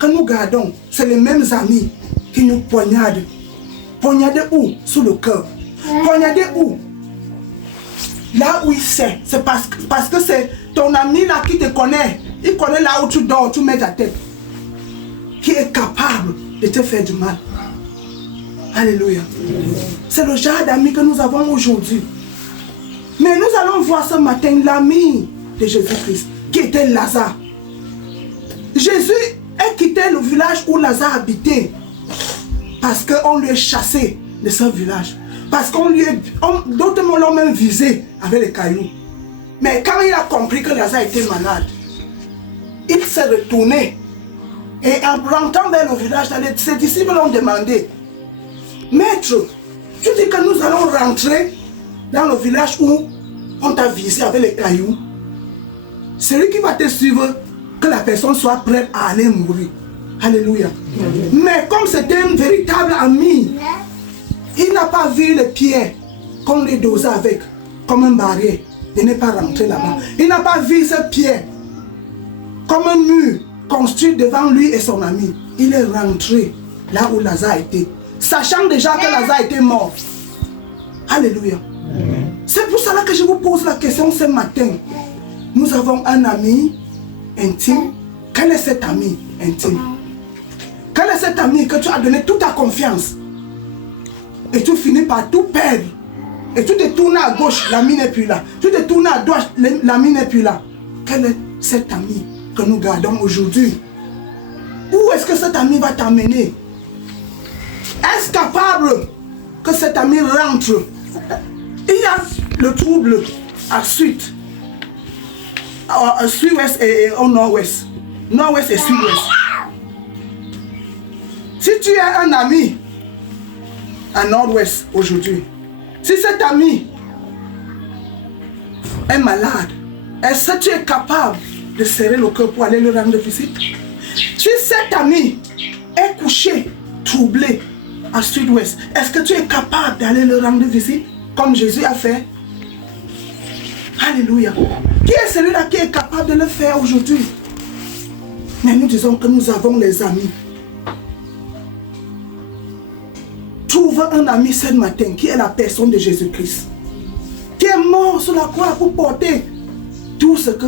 que nous gardons, c'est les mêmes amis qui nous poignardent. Poignardés où? Sous le cœur. Poignardés où? Là où il sait. C'est parce que c'est ton ami là qui te connaît. Il connaît là où tu dors, tu mets ta tête. Qui est capable de te faire du mal. Alléluia. C'est le genre d'amis que nous avons aujourd'hui. Mais nous allons voir ce matin l'ami de Jésus-Christ, qui était Lazare. Jésus a quitté le village où Lazare habitait parce qu'on lui a chassé de ce village. Parce d'autres l'ont même visé avec les cailloux. Mais quand il a compris que Lazare était malade, il s'est retourné. Et en rentrant vers le village, ses disciples l'ont demandé: Maître, tu dis que nous allons rentrer dans le village où on t'a visé avec les cailloux. Celui qui va te suivre, que la personne soit prête à aller mourir. Alléluia. Mais comme c'était un véritable ami, il n'a pas vu les pierres qu'on les dosait avec, comme un barrière, de ne pas rentrer là-bas. Il n'a pas vu ces pierres comme un mur construit devant lui et son ami. Il est rentré là où Lazare était, sachant déjà que Lazare était mort. Alléluia. C'est pour cela que je vous pose la question ce matin. Nous avons un ami intime. Quel est cet ami intime? Quel est cet ami que tu as donné toute ta confiance et tu finis par tout perdre? Et tu te tournes à gauche, l'ami n'est plus là. Tu te tournes à droite, l'ami n'est plus là. Quel est cet ami que nous gardons aujourd'hui? Où est-ce que cet ami va t'amener? Est-ce capable que cet ami rentre? Il y a le trouble à sud, sud-ouest et au nord-ouest. Nord-ouest et sud-ouest. Si tu as un ami à nord-ouest aujourd'hui, si cet ami est malade, est-ce que tu es capable de serrer le cœur pour aller le rendre visite? Si cet ami est couché, troublé à sud-ouest, est-ce que tu es capable d'aller le rendre visite comme Jésus a fait? Alléluia. Qui est celui-là qui est capable de le faire aujourd'hui? Mais nous disons que nous avons les amis. Trouve un ami ce matin qui est la personne de Jésus-Christ, qui est mort sur la croix pour porter tout ce que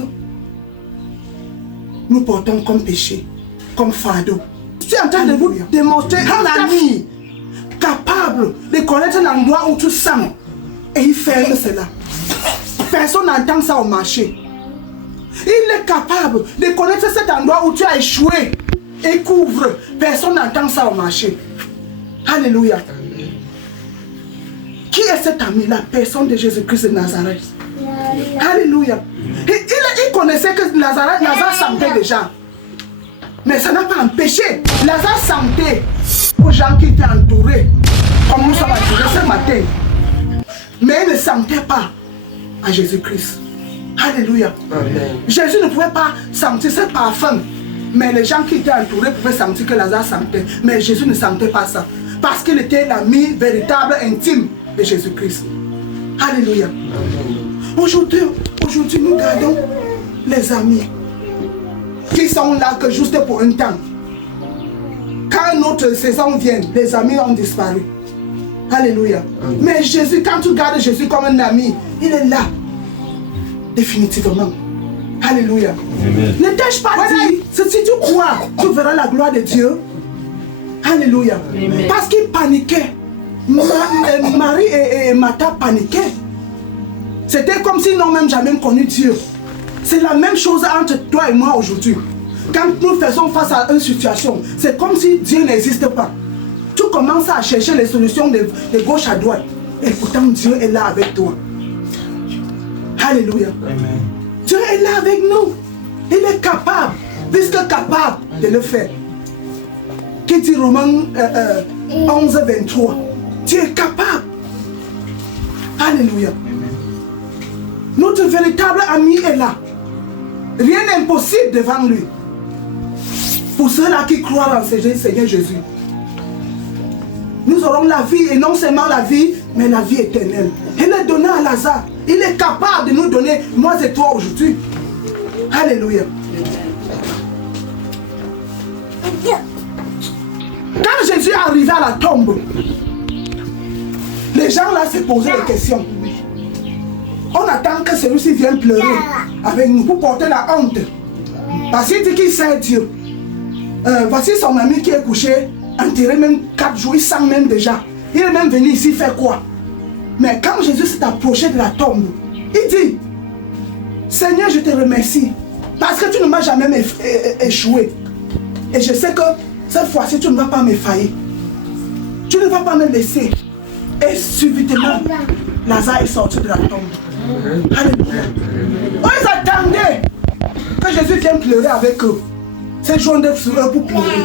nous portons comme péché, comme fardeau. Je suis en train de vous démontrer un ami capable de connaître l'endroit où tu sens et il ferme cela. Personne n'entend ça au marché. Il est capable de connaître cet endroit où tu as échoué et couvre. Personne n'entend ça au marché. Alléluia. Qui est cet ami? La personne de Jésus-Christ de Nazareth. Alléluia. Il connaissait que Lazare sentait déjà. Mais ça n'a pas empêché. Lazare sentait aux gens qui étaient entourés, comme nous sommes entourés ce matin. Mais il ne sentait pas à Jésus-Christ. Alléluia. Amen. Jésus ne pouvait pas sentir ce parfum. Mais les gens qui étaient entourés pouvaient sentir que Lazare sentait. Mais Jésus ne sentait pas ça. Parce qu'il était l'ami véritable, intime de Jésus-Christ. Alléluia. Aujourd'hui, nous gardons les amis qui sont là que juste pour un temps. Quand une autre saison vient, les amis ont disparu. Alléluia. Mais Jésus, quand tu gardes Jésus comme un ami, il est là. Définitivement. Alléluia. Ne t'ai-je pas dit, si tu crois, tu verras la gloire de Dieu. Alléluia. Amen. Parce qu'ils paniquaient. Marie et Martha paniquaient. C'était comme s'ils n'ont même jamais connu Dieu. C'est la même chose entre toi et moi aujourd'hui. Quand nous faisons face à une situation, c'est comme si Dieu n'existe pas. Tu commences à chercher les solutions de gauche à droite. Et pourtant Dieu est là avec toi. Alléluia. Amen. Dieu est là avec nous. Il est capable, puisque capable de le faire. Qui dit Romains 11, 23. Tu es capable. Alléluia. Notre véritable ami est là. Rien n'est impossible devant lui. Pour ceux-là qui croient en Seigneur Jésus. Nous aurons la vie, et non seulement la vie, mais la vie éternelle. Il est donné à Lazare. Il est capable de nous donner, moi et toi aujourd'hui. Alléluia. Quand Jésus est arrivé à la tombe, les gens là se posaient des questions. On attend que celui-ci vienne pleurer avec nous pour porter la honte. Parce qu'il dit qu'il sait Dieu. Voici son ami qui est couché, enterré même 4 jours, il sent même déjà. Il est même venu ici faire quoi? Mais quand Jésus s'est approché de la tombe, il dit, Seigneur, je te remercie parce que tu ne m'as jamais échoué. Et je sais que cette fois-ci, tu ne vas pas m'effailler. Tu ne vas pas me laisser. Et subitement, Lazare est sorti de la tombe. Alléluia. Oh, ils attendaient que Jésus vienne pleurer avec eux. C'est journée sur eux pour pleurer.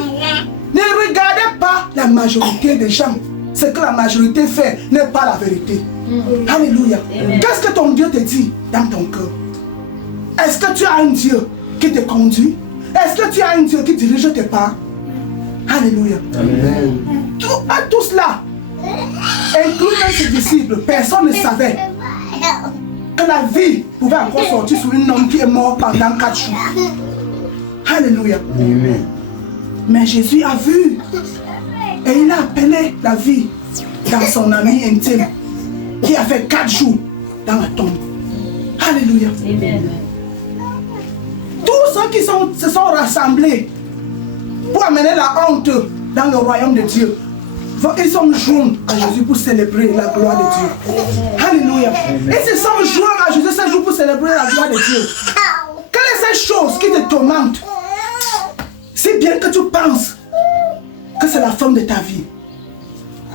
Ne regardez pas la majorité des gens. Ce que la majorité fait n'est pas la vérité. Alléluia. Qu'est-ce que ton Dieu te dit dans ton cœur? Est-ce que tu as un Dieu qui te conduit? Est-ce que tu as un Dieu qui dirige tes pas? Alléluia. Amen. À tout cela, inclus même ses disciples, personne ne savait que la vie pouvait encore sortir sur un homme qui est mort pendant 4 jours. Alléluia. Amen. Mais Jésus a vu et il a appelé la vie dans son ami intime qui a fait 4 jours dans la tombe. Alléluia. Amen. Tous ceux qui se sont rassemblés pour amener la honte dans le royaume de Dieu, ils sont joints à Jésus pour célébrer la gloire de Dieu. Alléluia. Ils se sont joints à Jésus ce jour pour célébrer la gloire de Dieu. Quelle est cette chose qui te tourmente? Si bien que tu penses que c'est la fin de ta vie,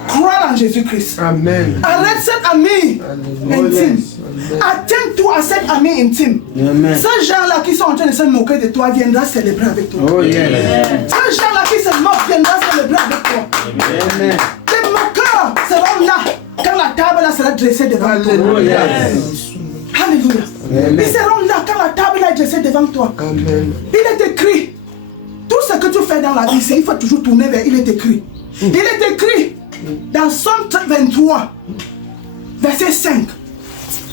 crois en Jésus-Christ. Amen. Arrête cet ami intime. Attends-toi à cet ami intime. Amen. Ces gens-là qui sont en train de se moquer de toi viendront célébrer avec toi. Oh, yeah. Ces gens-là qui se moquent viendront célébrer avec toi. Amen. Les moqueurs seront là quand la table là sera dressée devant toi. Oh, yes. Alléluia. Amen. Ils seront là quand la table là est dressée devant toi. Amen. Il est écrit. Tout ce que tu fais dans la vie, c'est il faut toujours tourner vers. Il est écrit. Il est écrit. Dans Somme 23, verset 5,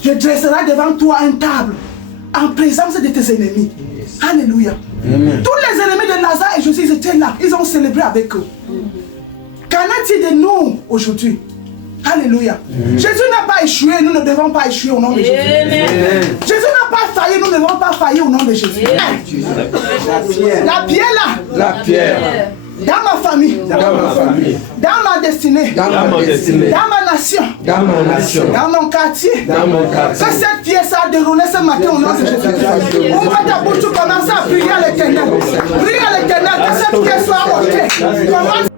je dresserai devant toi une table en présence de tes ennemis. Yes. Alléluia. Amen. Tous les ennemis de Lazare et Jésus étaient là. Ils ont célébré avec eux. Qu'en est-il de nous aujourd'hui? Alléluia. Jésus n'a pas échoué, nous ne devons pas échouer au nom de Jésus. Jésus n'a pas failli, nous ne devons pas faillir au nom de Jésus. La pierre là. La pierre. Dans ma famille, dans ma destinée, dans ma nation, dans mon quartier, que cette pièce a déroulé ce matin au nom de Jésus. Ouvre ta bouche, tu commences à prier à l'Éternel. Prie à l'Éternel que cette pièce soit ôtée. Commence